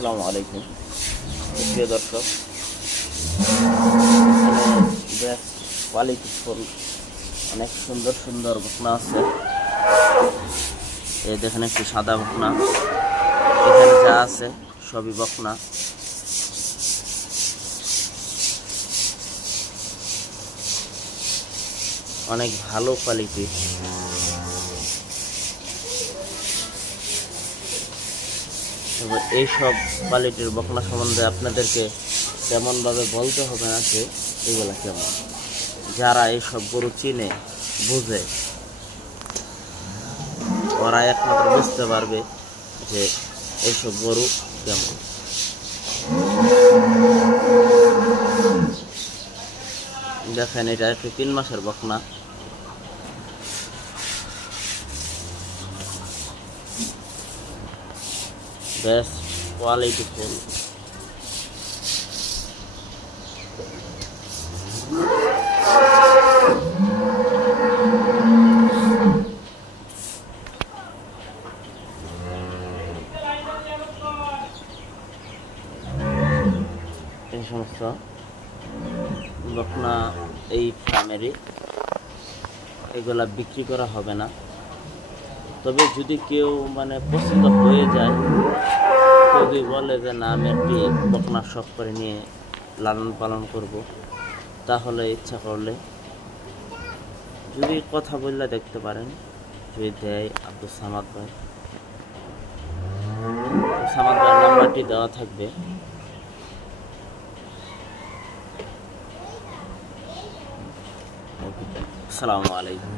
আসসালামু আলাইকুম প্রিয় দর্শক, বেশ কোয়ালিটিফুল অনেক সুন্দর সুন্দর বকনা আছে। এই দেখেন একটি সাদা বকনা, এখানে যা আছে সবই বকনা। অনেক ভালো কোয়ালিটি। এইসব কোয়ালিটির বকনা সম্বন্ধে আপনাদেরকে তেমনভাবে বলতে হবে না যে এগুলা কেমন। যারা এইসব গরু চিনে বুঝে ওরা একমাত্র বুঝতে পারবে যে এইসব গরু কেমন। দেখেন এটা একটি 3 মাসের বকনা। বেশ কোয়ালিটিফুল। এই সমস্ত বকনা এই ফার্মেরই, এগুলা বিক্রি করা হবে না। তবে যদি কেউ পছন্দ হয়ে যায়, যদি বলে যে না আমি একটি বকনা শখ করে নিয়ে লালন পালন করব, তাহলে ইচ্ছা করলে যদি কথা বললে দেখতে পারেন। যদি দেয় আব্দুল সামাদ ভাই, সামাদ ভাইয়ের নাম্বারটি দেওয়া থাকবে। আসসালামু আলাইকুম।